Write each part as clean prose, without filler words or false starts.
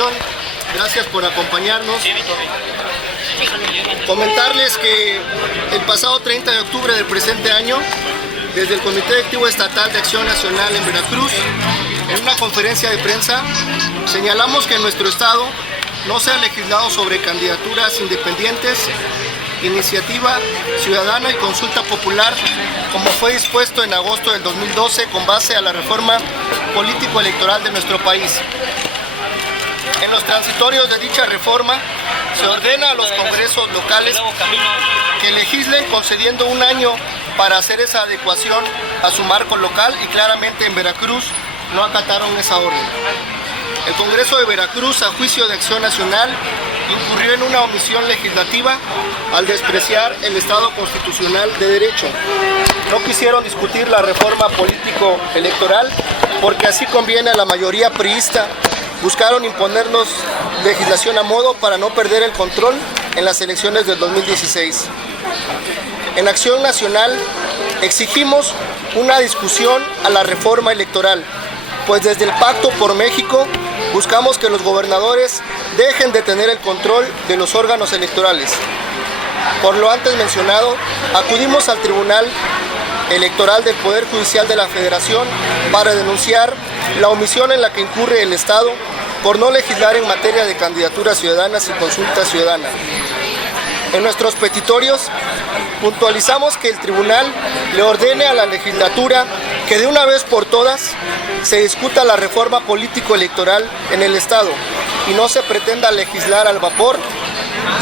Federación, gracias por acompañarnos. Comentarles que el pasado 30 de octubre del presente año, desde el Comité Directivo Estatal de Acción Nacional en Veracruz, en una conferencia de prensa, señalamos que en nuestro estado no se ha legislado sobre candidaturas independientes, iniciativa ciudadana y consulta popular, como fue dispuesto en agosto del 2012 con base a la reforma político-electoral de nuestro país. En los transitorios de dicha reforma, se ordena a los congresos locales que legislen concediendo un año para hacer esa adecuación a su marco local, y claramente en Veracruz no acataron esa orden. El Congreso de Veracruz, a juicio de Acción Nacional, incurrió en una omisión legislativa al despreciar el Estado constitucional de derecho. No quisieron discutir la reforma político-electoral porque así conviene a la mayoría priista. Buscaron imponernos legislación a modo para no perder el control en las elecciones del 2016. En Acción Nacional exigimos una discusión a la reforma electoral, pues desde el Pacto por México buscamos que los gobernadores dejen de tener el control de los órganos electorales. Por lo antes mencionado, acudimos al Tribunal Electoral del Poder Judicial de la Federación para denunciar la omisión en la que incurre el Estado por no legislar en materia de candidaturas ciudadanas y consulta ciudadana. En nuestros petitorios puntualizamos que el tribunal le ordene a la legislatura que de una vez por todas se discuta la reforma político-electoral en el Estado y no se pretenda legislar al vapor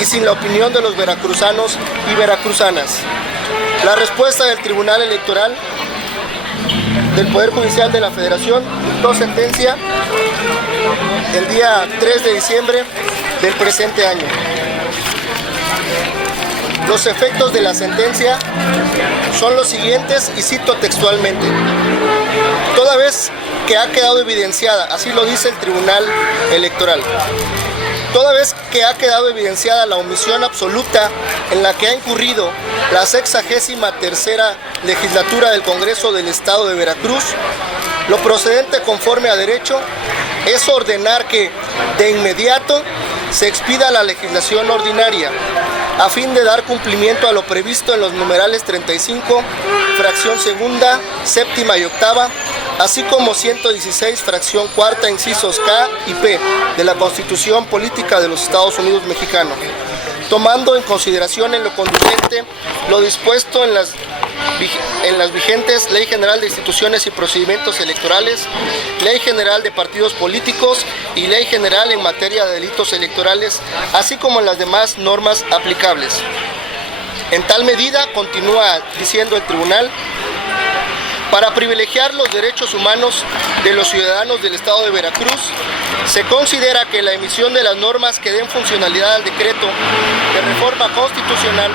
y sin la opinión de los veracruzanos y veracruzanas. La respuesta del Tribunal Electoral del Poder Judicial de la Federación dictó sentencia el día 3 de diciembre del presente año. Los efectos de la sentencia son los siguientes y cito textualmente: toda vez que ha quedado evidenciada, así lo dice el Tribunal Electoral, toda vez que ha quedado evidenciada la omisión absoluta en la que ha incurrido la 63ª legislatura del Congreso del Estado de Veracruz, lo procedente conforme a derecho es ordenar que de inmediato se expida la legislación ordinaria a fin de dar cumplimiento a lo previsto en los numerales 35, fracción segunda, séptima y octava, así como 116, fracción cuarta, incisos K y P de la Constitución Política de los Estados Unidos Mexicanos, tomando en consideración en lo conducente lo dispuesto en las vigentes Ley General de Instituciones y Procedimientos Electorales, Ley General de Partidos Políticos y Ley General en materia de delitos electorales, así como en las demás normas aplicables. En tal medida, continúa diciendo el tribunal, para privilegiar los derechos humanos de los ciudadanos del Estado de Veracruz, se considera que la emisión de las normas que den funcionalidad al decreto de reforma constitucional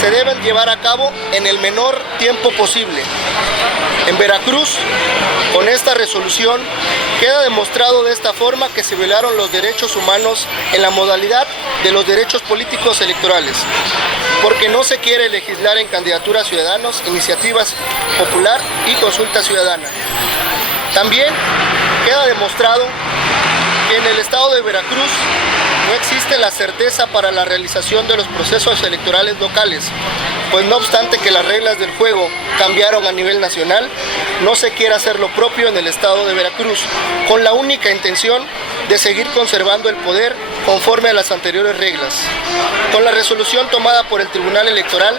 se deben llevar a cabo en el menor tiempo posible. En Veracruz, con esta resolución, queda demostrado de esta forma que se violaron los derechos humanos en la modalidad de los derechos políticos electorales, porque no se quiere legislar en candidaturas ciudadanos, iniciativas popular y consulta ciudadana. También queda demostrado que en el estado de Veracruz no existe la certeza para la realización de los procesos electorales locales, pues no obstante que las reglas del juego cambiaron a nivel nacional, no se quiere hacer lo propio en el estado de Veracruz, con la única intención de seguir conservando el poder conforme a las anteriores reglas. Con la resolución tomada por el Tribunal Electoral,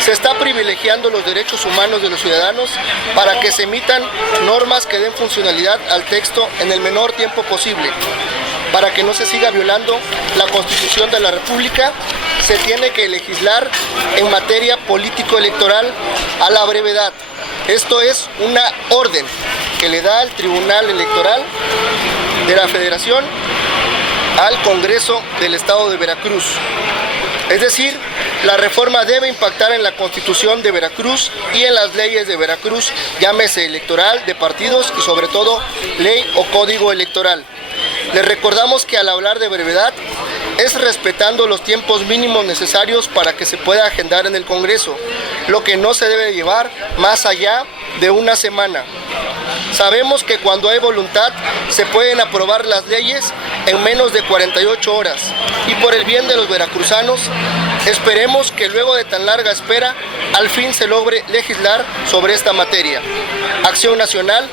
se está privilegiando los derechos humanos de los ciudadanos para que se emitan normas que den funcionalidad al texto en el menor tiempo posible. Para que no se siga violando la Constitución de la República, se tiene que legislar en materia político-electoral a la brevedad. Esto es una orden que le da el Tribunal Electoral de la Federación al Congreso del Estado de Veracruz. Es decir, la reforma debe impactar en la Constitución de Veracruz y en las leyes de Veracruz, llámese electoral, de partidos y sobre todo ley o código electoral. Les recordamos que al hablar de brevedad es respetando los tiempos mínimos necesarios para que se pueda agendar en el Congreso, lo que no se debe llevar más allá de una semana. Sabemos que cuando hay voluntad se pueden aprobar las leyes en menos de 48 horas y por el bien de los veracruzanos, esperemos que luego de tan larga espera al fin se logre legislar sobre esta materia. Acción Nacional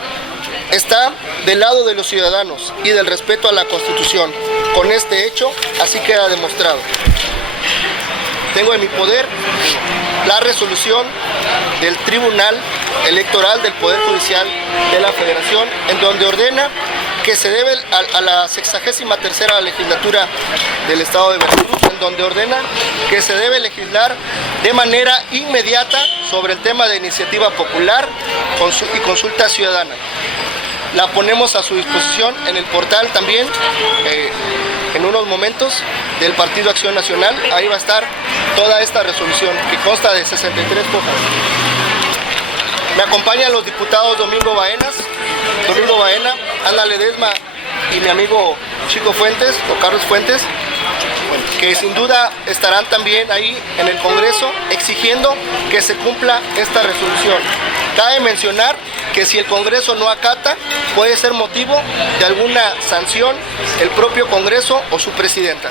está del lado de los ciudadanos y del respeto a la Constitución. Con este hecho, así queda demostrado. Tengo en mi poder la resolución del Tribunal Electoral del Poder Judicial de la Federación, en donde ordena que se debe a la 63ª legislatura del Estado de Veracruz, en donde ordena que se debe legislar de manera inmediata sobre el tema de iniciativa popular y consulta ciudadana. La ponemos a su disposición en el portal también, en unos momentos, del Partido Acción Nacional. Ahí va a estar toda esta resolución, que consta de 63 hojas. Me acompañan los diputados Domingo Baena, Ana Ledesma y mi amigo Chico Fuentes, o Carlos Fuentes, que sin duda estarán también ahí en el Congreso exigiendo que se cumpla esta resolución. Cabe mencionar que si el Congreso no acata, puede ser motivo de alguna sanción el propio Congreso o su presidenta.